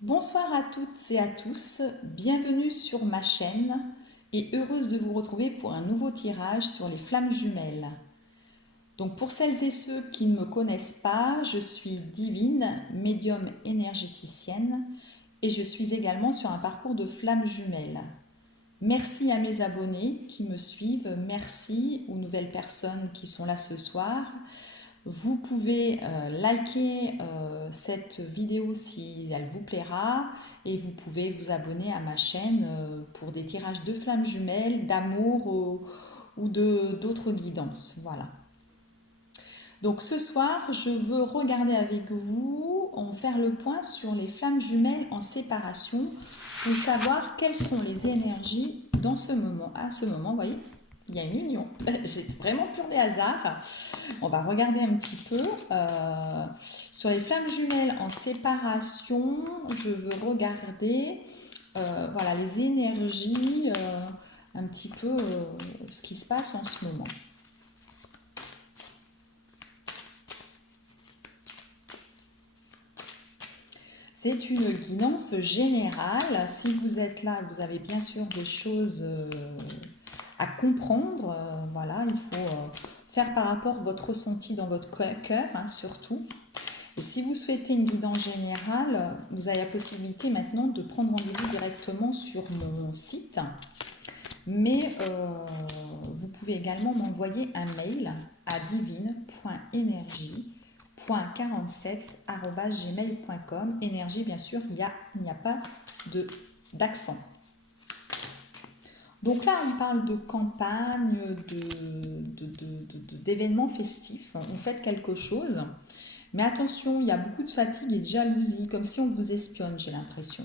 Bonsoir à toutes et à tous, bienvenue sur ma chaîne et heureuse de vous retrouver pour un nouveau tirage sur les flammes jumelles. Donc pour celles et ceux qui ne me connaissent pas, je suis Divine, médium énergéticienne et je suis également sur un parcours de flammes jumelles. Merci à mes abonnés qui me suivent, merci aux nouvelles personnes qui sont là ce soir. Vous pouvez liker cette vidéo si elle vous plaira et vous pouvez vous abonner à ma chaîne pour des tirages de flammes jumelles, d'amour ou d'autres guidances. Voilà. Donc ce soir, je veux regarder avec vous, on faire le point sur les flammes jumelles en séparation pour savoir quelles sont les énergies dans ce moment. À ce moment, vous voyez, il y a une union. J'ai vraiment pur des hasards. On va regarder un petit peu. Sur les flammes jumelles en séparation, je veux regarder voilà, les énergies, un petit peu ce qui se passe en ce moment. C'est une guidance générale. Si vous êtes là, vous avez bien sûr des choses à comprendre. Voilà, il faut faire par rapport à votre ressenti dans votre cœur, hein, surtout. Et si vous souhaitez une guidance générale, vous avez la possibilité maintenant de prendre rendez-vous directement sur mon site. Mais vous pouvez également m'envoyer un mail à divine.energie.47@gmail.com. Énergie, bien sûr, il n'y a pas d'accent. Donc là, on parle de campagne, d'événements festifs. Vous faites quelque chose. Mais attention, il y a beaucoup de fatigue et de jalousie, comme si on vous espionne, j'ai l'impression.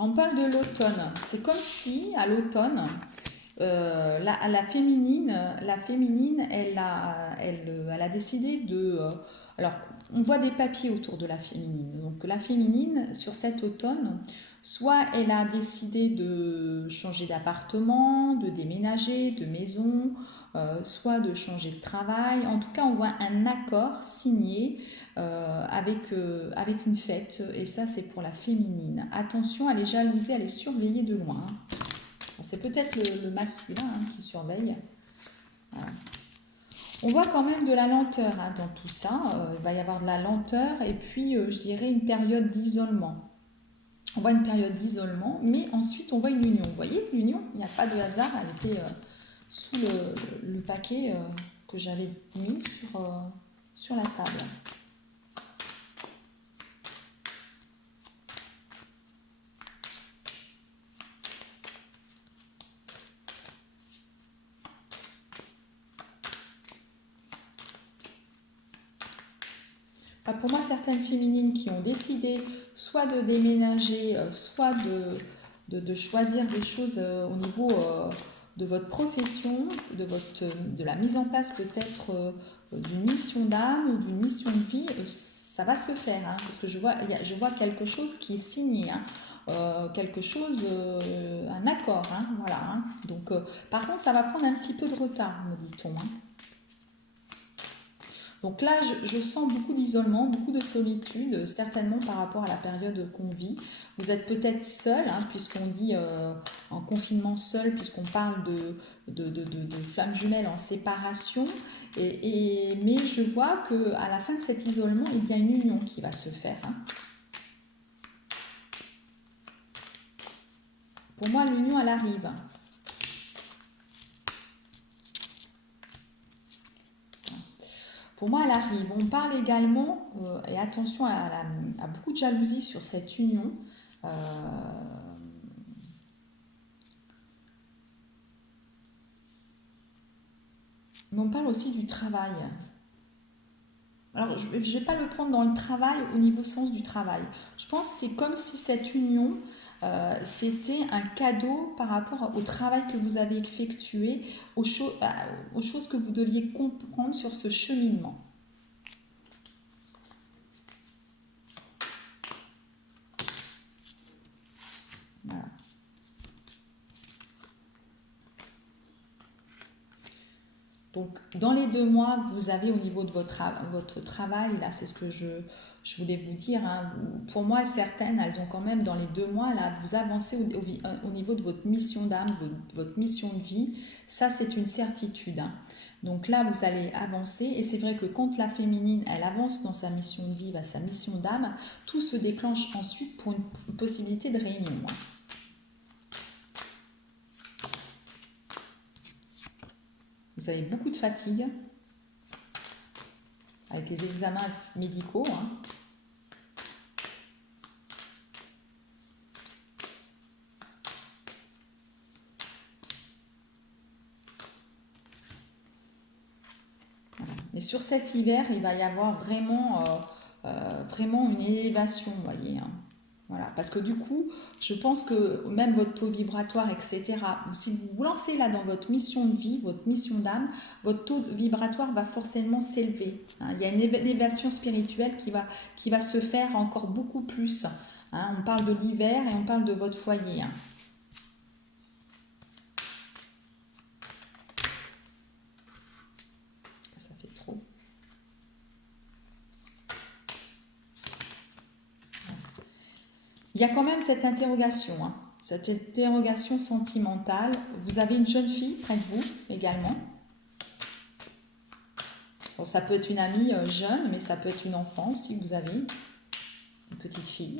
On parle de l'automne. C'est comme si, à l'automne, la féminine, elle a décidé de... alors, on voit des papiers autour de la féminine. Donc, la féminine, sur cet automne, soit elle a décidé de changer d'appartement, de déménager, de maison, soit de changer de travail. En tout cas, on voit un accord signé avec une fête. Et ça, c'est pour la féminine. Attention, elle est jalousée, elle est surveillée de loin. C'est peut-être le masculin qui surveille. Voilà. On voit quand même de la lenteur dans tout ça. Il va y avoir de la lenteur et puis, je dirais, une période d'isolement. On voit une période d'isolement, mais ensuite on voit une union. Vous voyez, l'union, il n'y a pas de hasard, elle était sous le paquet que j'avais mis sur la table. Pour moi, certaines féminines qui ont décidé soit de déménager, soit de choisir des choses au niveau de votre profession, de la mise en place peut-être d'une mission d'âme ou d'une mission de vie, ça va se faire, hein, parce que je vois quelque chose qui est signé, hein, quelque chose, un accord, hein, voilà. Hein. Donc, par contre, ça va prendre un petit peu de retard, me dit-on. Hein. Donc là, je sens beaucoup d'isolement, beaucoup de solitude, certainement par rapport à la période qu'on vit. Vous êtes peut-être seul, hein, puisqu'on dit en confinement seul, puisqu'on parle de flammes jumelles en séparation. Mais je vois qu'à la fin de cet isolement, il y a une union qui va se faire. Hein. Pour moi, l'union, elle arrive. Pour moi, elle arrive. On parle également, et attention à beaucoup de jalousie sur cette union. Mais on parle aussi du travail. Alors, je ne vais pas le prendre dans le travail au niveau sens du travail. Je pense que c'est comme si cette union c'était un cadeau par rapport au travail que vous avez effectué, aux choses que vous deviez comprendre sur ce cheminement. Voilà. Donc, dans les 2 mois, vous avez au niveau de votre travail, là, c'est ce que je voulais vous dire, hein, pour moi, certaines, elles ont quand même, dans les 2 mois, là, vous avancez au niveau de votre mission d'âme, de votre mission de vie. Ça, c'est une certitude, hein. Donc là, vous allez avancer. Et c'est vrai que quand la féminine, elle avance dans sa mission de vie, sa mission d'âme, tout se déclenche ensuite pour une possibilité de réunion, hein. Vous avez beaucoup de fatigue avec les examens médicaux, hein. Voilà. Mais sur cet hiver, il va y avoir vraiment une élévation, vous voyez, hein. Voilà, parce que du coup, je pense que même votre taux vibratoire, etc., si vous vous lancez là dans votre mission de vie, votre mission d'âme, votre taux vibratoire va forcément s'élever, hein. Il y a une élévation spirituelle qui va se faire encore beaucoup plus, hein. On parle de l'hiver et on parle de votre foyer, hein. Ça fait trop. Il y a quand même cette interrogation, hein, cette interrogation sentimentale. Vous avez une jeune fille près de vous également. Bon, ça peut être une amie jeune, mais ça peut être une enfant aussi, vous avez une petite fille.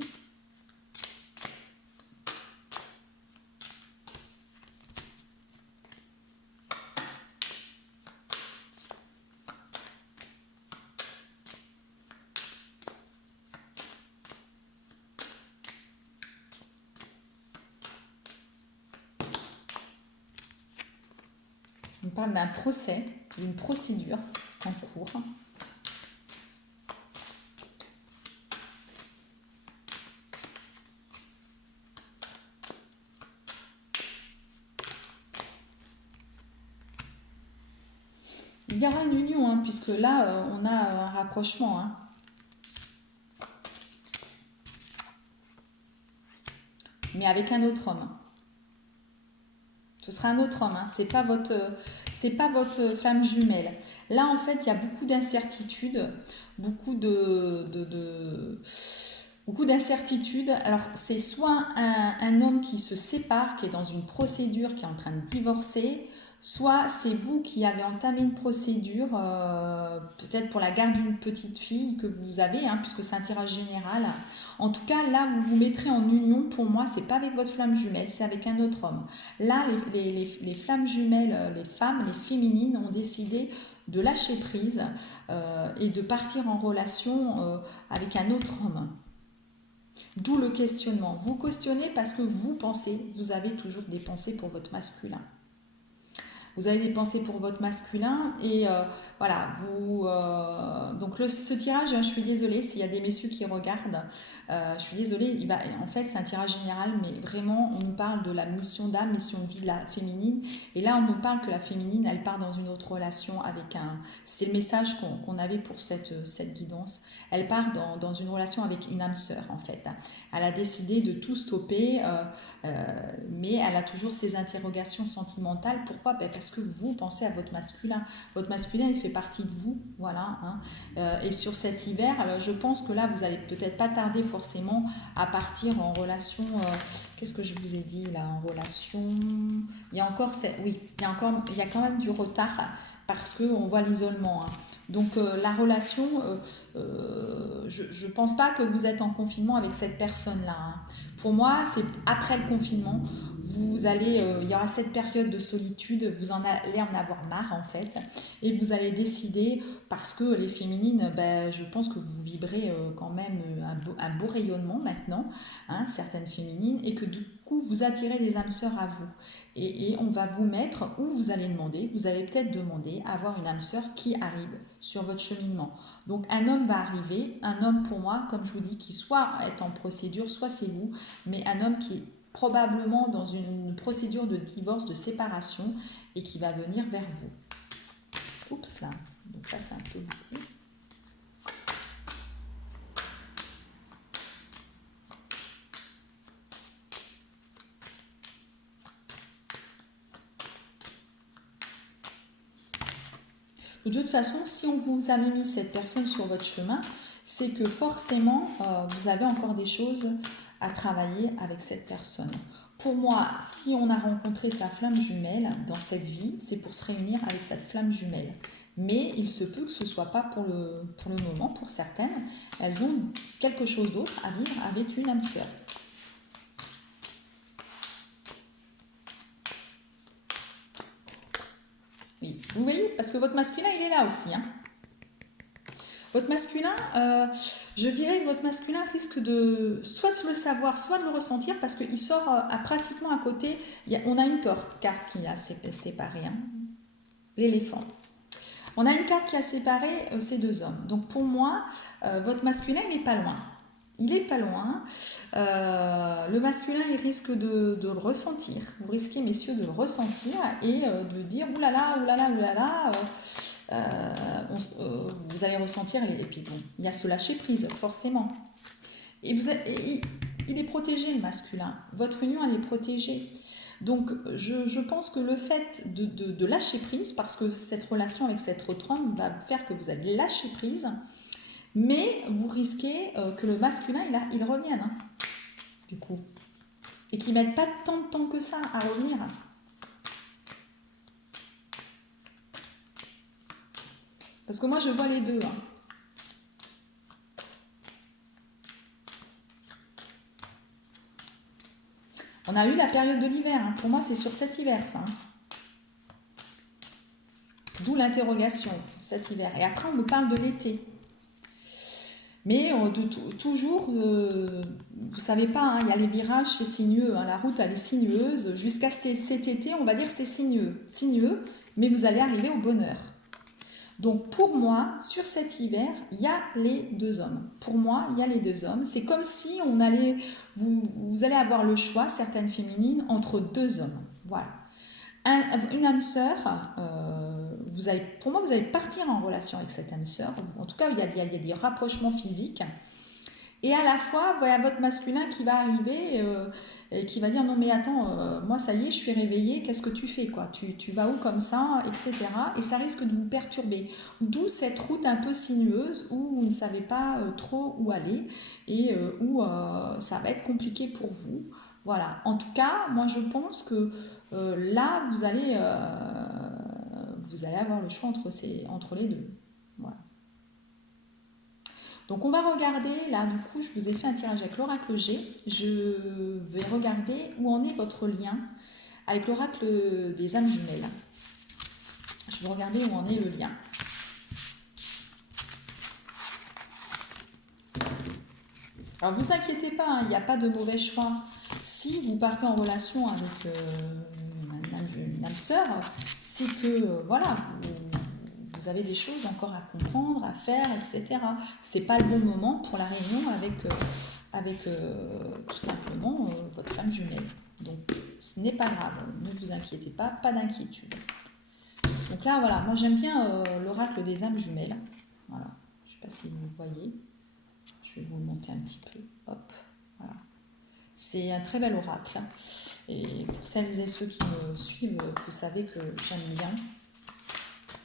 On parle d'un procès, d'une procédure en cours. Il y aura une union, hein, puisque là, on a un rapprochement, hein. Mais avec un autre homme. Ce sera un autre homme, hein. C'est pas votre flamme jumelle. Là, en fait, il y a beaucoup d'incertitudes, beaucoup beaucoup d'incertitudes. Alors, c'est soit un homme qui se sépare, qui est dans une procédure, qui est en train de divorcer, soit c'est vous qui avez entamé une procédure, peut-être pour la garde d'une petite fille que vous avez, hein, puisque c'est un tirage général. En tout cas, là, vous vous mettrez en union. Pour moi, c'est pas avec votre flamme jumelle, c'est avec un autre homme. Là, les flammes jumelles, les femmes, les féminines ont décidé de lâcher prise et de partir en relation avec un autre homme. D'où le questionnement. Vous questionnez parce que vous pensez, vous avez toujours des pensées pour votre masculin. Vous avez des pensées pour votre masculin et voilà, donc ce tirage, hein, je suis désolée s'il y a des messieurs qui regardent, je suis désolée, en fait c'est un tirage général, mais vraiment on nous parle de la mission d'âme, mission de vie de la féminine, et là on nous parle que la féminine elle part dans une autre relation avec c'était le message qu'on avait pour cette guidance, elle part dans une relation avec une âme sœur en fait, elle a décidé de tout stopper, mais elle a toujours ces interrogations sentimentales. Pourquoi? Parce que vous pensez à votre masculin. Votre masculin, il fait partie de vous, voilà, hein. Et sur cet hiver, alors je pense que là, vous allez peut-être pas tarder forcément à partir en relation. Qu'est-ce que je vous ai dit là? En relation, il y a encore, oui, il y a quand même du retard parce que on voit l'isolement, hein. Donc la relation, je ne pense pas que vous êtes en confinement avec cette personne-là, hein. Pour moi, c'est après le confinement, il y aura cette période de solitude, vous en allez en avoir marre en fait, et vous allez décider, parce que les féminines, je pense que vous vibrez quand même un beau rayonnement maintenant, hein, certaines féminines, et que du coup, vous attirez des âmes sœurs à vous. Et on va vous mettre, ou vous allez demander, vous allez peut-être demander à avoir une âme sœur qui arrive sur votre cheminement. Donc un homme va arriver, un homme pour moi, comme je vous dis, qui soit est en procédure, soit c'est vous, mais un homme qui est probablement dans une procédure de divorce, de séparation, et qui va venir vers vous. Oups là, donc là c'est un peu beaucoup. De toute façon, si on vous avait mis cette personne sur votre chemin, c'est que forcément, vous avez encore des choses à travailler avec cette personne. Pour moi, si on a rencontré sa flamme jumelle dans cette vie, c'est pour se réunir avec cette flamme jumelle. Mais il se peut que ce ne soit pas pour le moment, pour certaines. Elles ont quelque chose d'autre à vivre avec une âme sœur. Oui, vous voyez, parce que votre masculin, il est là aussi. Hein. Votre masculin, je dirais que votre masculin risque de soit de le savoir, soit de le ressentir, parce qu'il sort à pratiquement à côté. On a une carte qui a séparé, hein, l'éléphant. On a une carte qui a séparé ces deux hommes. Donc pour moi, votre masculin, il n'est pas loin. Il n'est pas loin. Le masculin, il risque de le ressentir. Vous risquez, messieurs, de le ressentir et de dire « oulala, oulala, oulala ». Vous allez ressentir, et puis bon, il y a ce lâcher prise, forcément. Et il est protégé, le masculin. Votre union, elle est protégée. Donc, je pense que le fait de lâcher prise, parce que cette relation avec cette autre homme va faire que vous allez lâcher prise, mais vous risquez que le masculin, il revienne, hein, du coup. Et qu'il ne mette pas tant de temps que ça à revenir. Parce que moi, je vois les deux. Hein. On a eu la période de l'hiver. Hein. Pour moi, c'est sur cet hiver, ça. Hein. D'où l'interrogation, cet hiver. Et après, on me parle de l'été. Mais toujours, vous ne savez pas, hein, il y a les virages, c'est sinueux. Hein, la route, elle est sinueuse. Jusqu'à cet été, on va dire c'est sinueux, mais vous allez arriver au bonheur. Donc pour moi, sur cet hiver, il y a les deux hommes. Pour moi, il y a les deux hommes. C'est comme si vous allez avoir le choix, certaines féminines, entre deux hommes. Voilà. Une âme sœur, pour moi, vous allez partir en relation avec cette âme sœur. En tout cas, il y a des rapprochements physiques. Et à la fois, voilà votre masculin qui va arriver et qui va dire non mais attends, moi ça y est, je suis réveillée, qu'est-ce que tu fais quoi, tu vas où comme ça, etc. Et ça risque de vous perturber. D'où cette route un peu sinueuse où vous ne savez pas trop où aller et où ça va être compliqué pour vous. Voilà. En tout cas, moi je pense que là vous allez avoir le choix entre les deux. Voilà. Donc on va regarder, là du coup je vous ai fait un tirage avec l'oracle G, je vais regarder où en est votre lien avec l'oracle des âmes jumelles. Je vais regarder où en est le lien. Alors vous inquiétez pas, hein, il n'y a pas de mauvais choix. Si vous partez en relation avec une âme sœur, c'est que voilà, vous avez des choses encore à comprendre, à faire, etc. C'est pas le bon moment pour la réunion avec tout simplement votre flamme jumelle. Donc ce n'est pas grave, ne vous inquiétez pas, pas d'inquiétude. Donc là voilà, moi j'aime bien l'oracle des âmes jumelles. Voilà, je ne sais pas si vous voyez. Je vais vous le monter un petit peu. Hop, voilà. C'est un très bel oracle. Et pour celles et ceux qui me suivent, vous savez que j'aime bien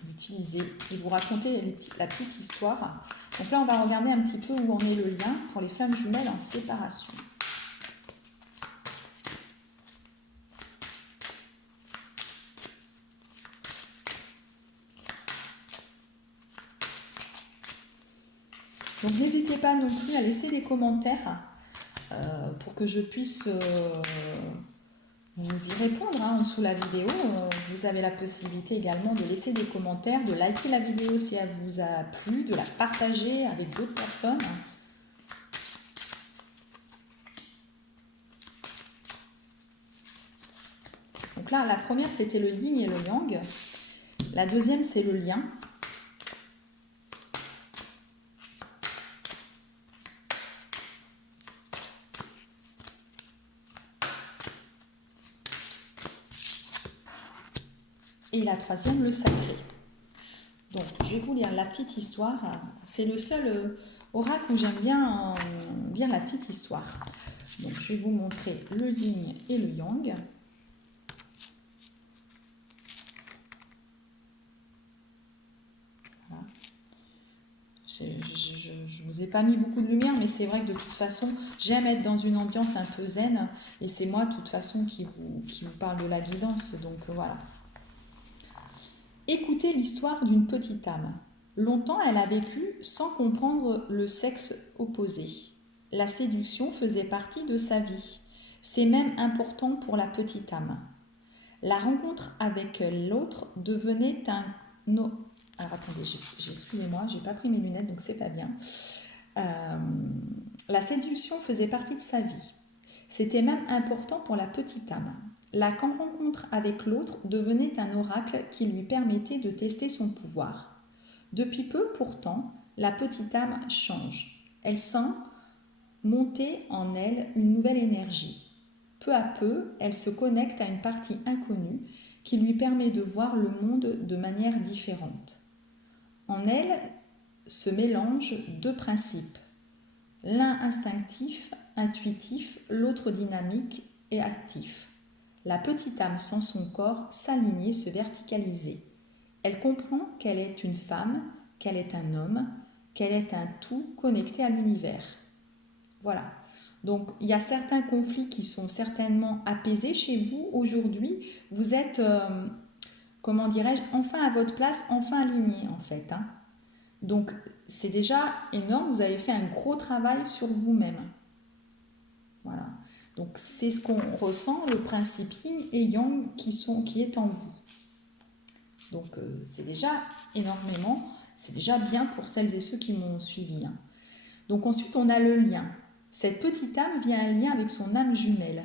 l'utiliser et vous raconter la petite histoire. Donc là, on va regarder un petit peu où en est le lien pour les flammes jumelles en séparation. Donc n'hésitez pas non plus à laisser des commentaires pour que je puisse vous y répondre hein, en dessous de la vidéo. Vous avez la possibilité également de laisser des commentaires, de liker la vidéo si elle vous a plu, de la partager avec d'autres personnes. là, la première, c'était le yin et le yang. La deuxième, c'est le lien. Et la troisième, le sacré. Donc, je vais vous lire la petite histoire. C'est le seul oracle où j'aime bien lire la petite histoire. Donc, je vais vous montrer le yin et le yang. Voilà. Je ne vous ai pas mis beaucoup de lumière, mais c'est vrai que de toute façon, j'aime être dans une ambiance un peu zen. Et c'est moi, de toute façon, qui vous parle de la guidance. Donc, voilà. Écoutez l'histoire d'une petite âme. Longtemps, elle a vécu sans comprendre le sexe opposé. La séduction faisait partie de sa vie. C'est même important pour la petite âme. La rencontre avec l'autre devenait un... Alors attendez, excusez-moi, j'ai pas pris mes lunettes, donc c'est pas bien. La séduction faisait partie de sa vie. C'était même important pour la petite âme. La rencontre avec l'autre devenait un oracle qui lui permettait de tester son pouvoir. Depuis peu, pourtant, la petite âme change. Elle sent monter en elle une nouvelle énergie. Peu à peu, elle se connecte à une partie inconnue qui lui permet de voir le monde de manière différente. En elle se mélangent deux principes, l'un instinctif, intuitif, l'autre dynamique et actif. La petite âme sent son corps s'aligner, se verticaliser. Elle comprend qu'elle est une femme, qu'elle est un homme, qu'elle est un tout connecté à l'univers. Voilà. Donc, il y a certains conflits qui sont certainement apaisés chez vous aujourd'hui. Vous êtes, comment dirais-je, enfin à votre place, enfin aligné en fait. Donc, c'est déjà énorme. Vous avez fait un gros travail sur vous-même. Voilà. Donc, c'est ce qu'on ressent, le principe yin et yang qui est en vous. Donc, c'est déjà énormément, c'est déjà bien pour celles et ceux qui m'ont suivi. Donc, ensuite, on a le lien. Cette petite âme vient un lien avec son âme jumelle.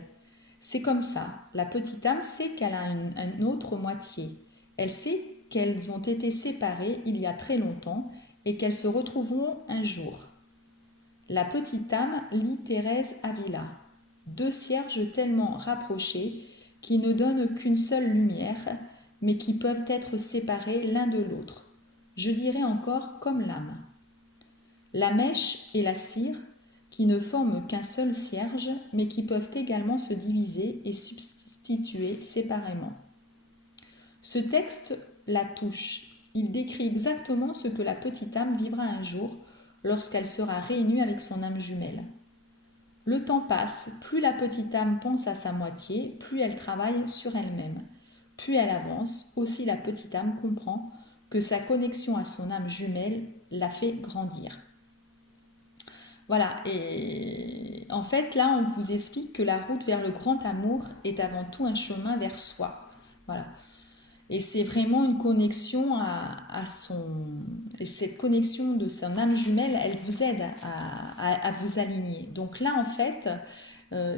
C'est comme ça. La petite âme sait qu'elle a une autre moitié. Elle sait qu'elles ont été séparées il y a très longtemps et qu'elles se retrouveront un jour. La petite âme lit Thérèse Avila. Deux cierges tellement rapprochés qui ne donnent qu'une seule lumière, mais qui peuvent être séparés l'un de l'autre. Je dirais encore comme l'âme. La mèche et la cire, qui ne forment qu'un seul cierge, mais qui peuvent également se diviser et substituer séparément. Ce texte la touche. Il décrit exactement ce que la petite âme vivra un jour lorsqu'elle sera réunie avec son âme jumelle. Le temps passe, plus la petite âme pense à sa moitié, plus elle travaille sur elle-même. Plus elle avance, aussi la petite âme comprend que sa connexion à son âme jumelle la fait grandir. Voilà, et en fait là on vous explique que la route vers le grand amour est avant tout un chemin vers soi. Voilà. Et c'est vraiment une connexion à son... Et cette connexion de son âme jumelle, elle vous aide à vous aligner. Donc là, en fait,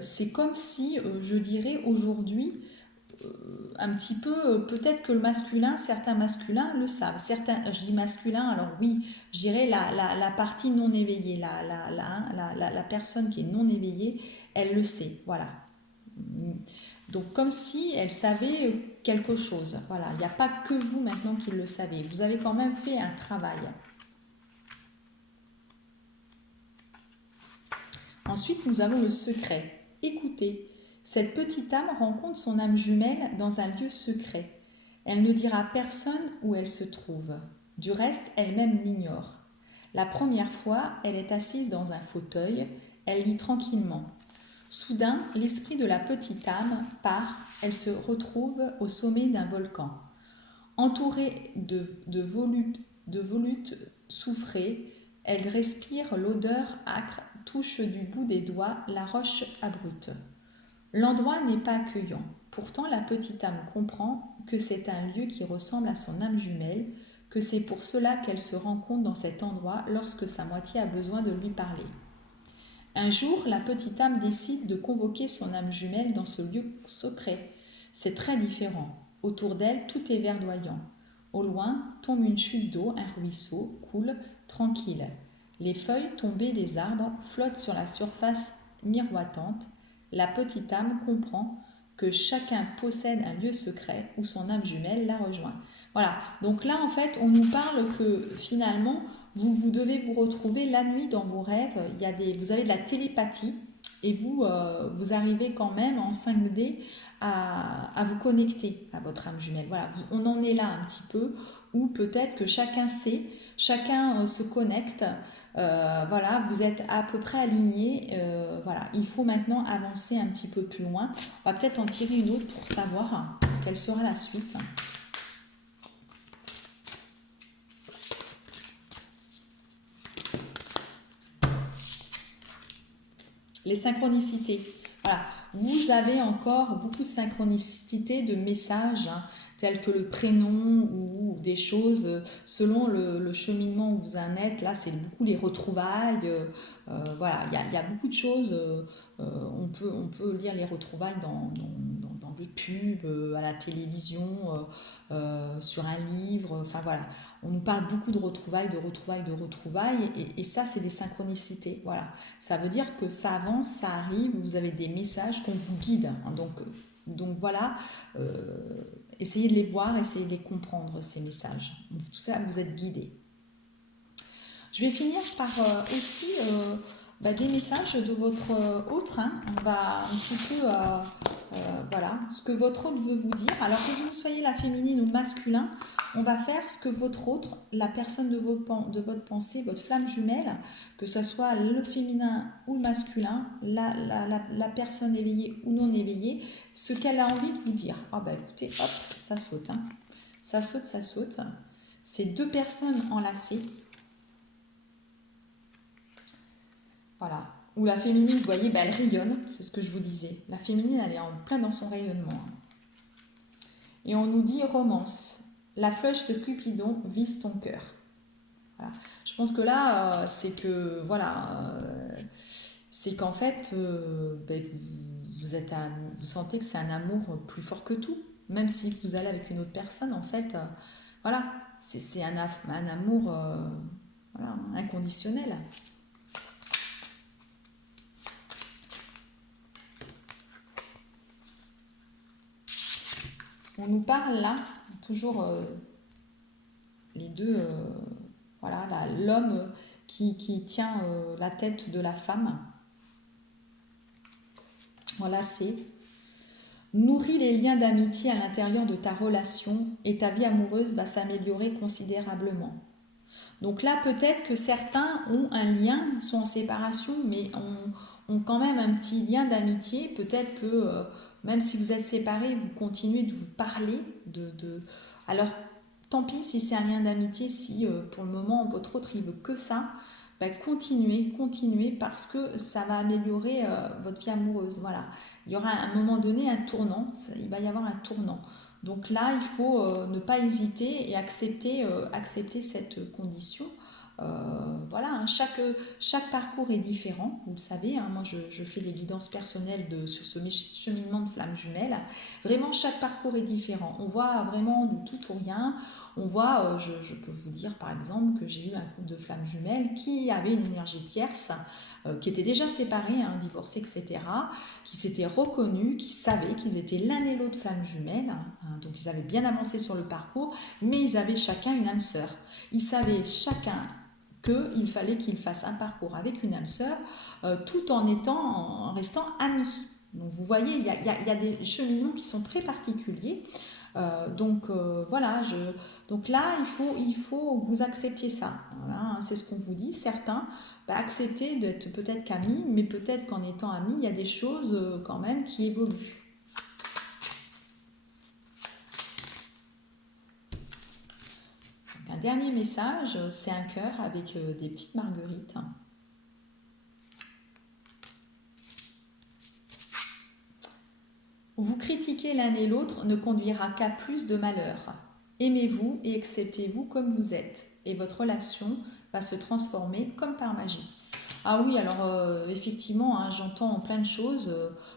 c'est comme si, je dirais, aujourd'hui, un petit peu, peut-être que le masculin, certains masculins le savent. Certains, je dis masculin, alors oui, je dirais la partie non éveillée, la personne qui est non éveillée, elle le sait, voilà. Donc comme si elle savait quelque chose. Voilà, il n'y a pas que vous maintenant qui le savez. Vous avez quand même fait un travail. Ensuite, nous avons le secret. Écoutez, cette petite âme rencontre son âme jumelle dans un lieu secret. Elle ne dira à personne où elle se trouve. Du reste, elle-même l'ignore. La première fois, elle est assise dans un fauteuil. Elle lit tranquillement. Soudain, l'esprit de la petite âme part, elle se retrouve au sommet d'un volcan. Entourée de volutes soufrées, elle respire l'odeur âcre, touche du bout des doigts la roche abrupte. L'endroit n'est pas accueillant. Pourtant, la petite âme comprend que c'est un lieu qui ressemble à son âme jumelle, que c'est pour cela qu'elle se rencontre dans cet endroit lorsque sa moitié a besoin de lui parler. Un jour, la petite âme décide de convoquer son âme jumelle dans ce lieu secret. C'est très différent. Autour d'elle, tout est verdoyant. Au loin, tombe une chute d'eau, un ruisseau coule tranquille. Les feuilles tombées des arbres flottent sur la surface miroitante. La petite âme comprend que chacun possède un lieu secret où son âme jumelle la rejoint. Voilà, donc là en fait on nous parle que finalement vous devez vous retrouver la nuit dans vos rêves, vous avez de la télépathie et vous arrivez quand même en 5D à vous connecter à votre âme jumelle. Voilà, on en est là un petit peu, où peut-être que chacun sait, chacun se connecte, voilà, vous êtes à peu près alignés, voilà, il faut maintenant avancer un petit peu plus loin. On va peut-être en tirer une autre pour savoir quelle sera la suite. Les synchronicités. Voilà, vous avez encore beaucoup de synchronicité de messages, hein, tels que le prénom ou des choses selon le cheminement où vous en êtes. Là, c'est beaucoup les retrouvailles. Voilà, il y a beaucoup de choses. On peut lire les retrouvailles dans des pubs, à la télévision, sur un livre. Enfin voilà, on nous parle beaucoup de retrouvailles, de retrouvailles, de retrouvailles. Et ça, c'est des synchronicités. Voilà. Ça veut dire que ça avance, ça arrive, vous avez des messages qu'on vous guide. Hein, donc voilà, essayez de les voir, essayez de les comprendre, ces messages. Tout ça, vous êtes guidés. Je vais finir par aussi des messages de votre autre. Hein. On va un petit peu, voilà, ce que votre autre veut vous dire. Alors que vous soyez la féminine ou le masculin, on va faire ce que votre autre, la personne de votre pensée, votre flamme jumelle, que ce soit le féminin ou le masculin, la personne éveillée ou non éveillée, ce qu'elle a envie de vous dire. Ah bah écoutez, hop, ça saute. Hein. Ça saute, ça saute. C'est deux personnes enlacées. Voilà. Ou la féminine, vous voyez, elle rayonne, c'est ce que je vous disais. La féminine, elle est en plein dans son rayonnement. Et on nous dit romance. La flèche de Cupidon vise ton cœur. Voilà. Je pense que là, c'est que, voilà, c'est qu'en fait, vous sentez que c'est un amour plus fort que tout. Même si vous allez avec une autre personne, en fait, voilà, c'est un amour voilà, inconditionnel. On nous parle là, toujours les deux, voilà, l'homme qui tient la tête de la femme. Voilà, c'est nourris les liens d'amitié à l'intérieur de ta relation et ta vie amoureuse va s'améliorer considérablement. Donc là, peut-être que certains ont un lien, sont en séparation, mais ont quand même un petit lien d'amitié. Peut-être que même si vous êtes séparés, vous continuez de vous parler. Alors, tant pis si c'est un lien d'amitié, si pour le moment votre autre il veut que ça, continuez parce que ça va améliorer votre vie amoureuse. Voilà. Il y aura à un moment donné un tournant, il va y avoir un tournant. Donc là, il faut ne pas hésiter et accepter cette condition. Voilà, hein, chaque parcours est différent, vous le savez. Hein, moi, je fais des guidances personnelles sur ce cheminement de flamme jumelle. Vraiment, chaque parcours est différent. On voit vraiment du tout ou rien. On voit, je peux vous dire par exemple que j'ai eu un couple de flammes jumelles qui avait une énergie tierce, qui étaient déjà séparés, hein, divorcés, etc., qui s'étaient reconnus, qui savaient qu'ils étaient l'un et l'autre flammes jumelles, hein, donc ils avaient bien avancé sur le parcours, mais ils avaient chacun une âme sœur. Ils savaient chacun qu'il fallait qu'ils fassent un parcours avec une âme sœur, tout en restant amis. Donc vous voyez, il y a des cheminements qui sont très particuliers. Voilà, donc là il faut que vous acceptiez ça. Voilà, hein, c'est ce qu'on vous dit. Certains accepter d'être peut-être qu'amis, mais peut-être qu'en étant amis, il y a des choses quand même qui évoluent. Donc, un dernier message, c'est un cœur avec des petites marguerites. Vous critiquer l'un et l'autre ne conduira qu'à plus de malheur. Aimez-vous et acceptez-vous comme vous êtes, et votre relation va se transformer comme par magie. Ah oui, alors effectivement, hein, j'entends plein de choses.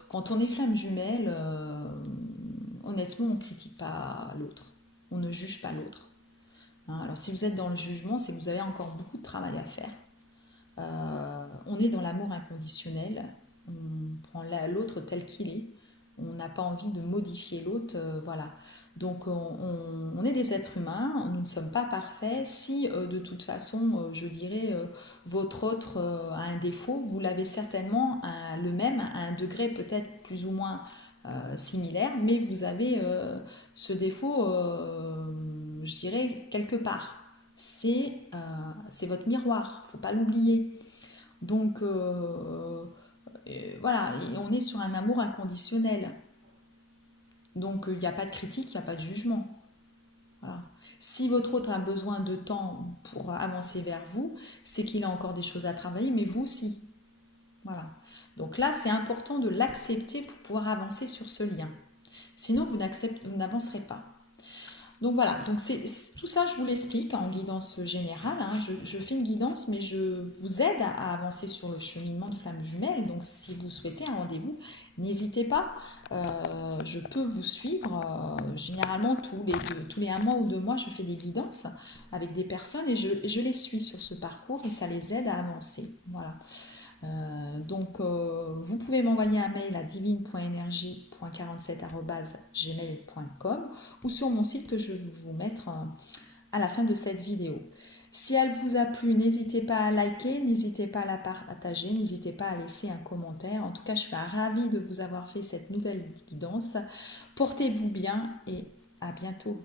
Quand on est flamme jumelle, honnêtement, on ne critique pas l'autre. On ne juge pas l'autre. Hein, alors si vous êtes dans le jugement, c'est que vous avez encore beaucoup de travail à faire. On est dans l'amour inconditionnel. On prend l'autre tel qu'il est. On n'a pas envie de modifier l'autre. Voilà. Donc on est des êtres humains, nous ne sommes pas parfaits. Si de toute façon, je dirais, votre autre a un défaut, vous l'avez certainement le même, à un degré peut-être plus ou moins similaire, mais vous avez ce défaut, je dirais, quelque part. C'est votre miroir, il ne faut pas l'oublier. Donc voilà, on est sur un amour inconditionnel. Donc il n'y a pas de critique, il n'y a pas de jugement. Voilà. Si votre autre a besoin de temps pour avancer vers vous, c'est qu'il a encore des choses à travailler, mais vous aussi. Voilà. Donc là, c'est important de l'accepter pour pouvoir avancer sur ce lien. Sinon, vous n'avancerez pas. Donc voilà, donc tout ça, je vous l'explique en guidance générale. Hein. Je fais une guidance, mais je vous aide à avancer sur le cheminement de flammes jumelles. Donc si vous souhaitez un rendez-vous, n'hésitez pas. Je peux vous suivre. Généralement, tous les 1 mois ou 2 mois, je fais des guidances avec des personnes et je les suis sur ce parcours et ça les aide à avancer. Voilà. Donc, vous pouvez m'envoyer un mail à divine.energie.47@gmail.com ou sur mon site que je vais vous mettre à la fin de cette vidéo. Si elle vous a plu, n'hésitez pas à liker, n'hésitez pas à la partager, n'hésitez pas à laisser un commentaire. En tout cas, je suis ravie de vous avoir fait cette nouvelle guidance. Portez-vous bien et à bientôt.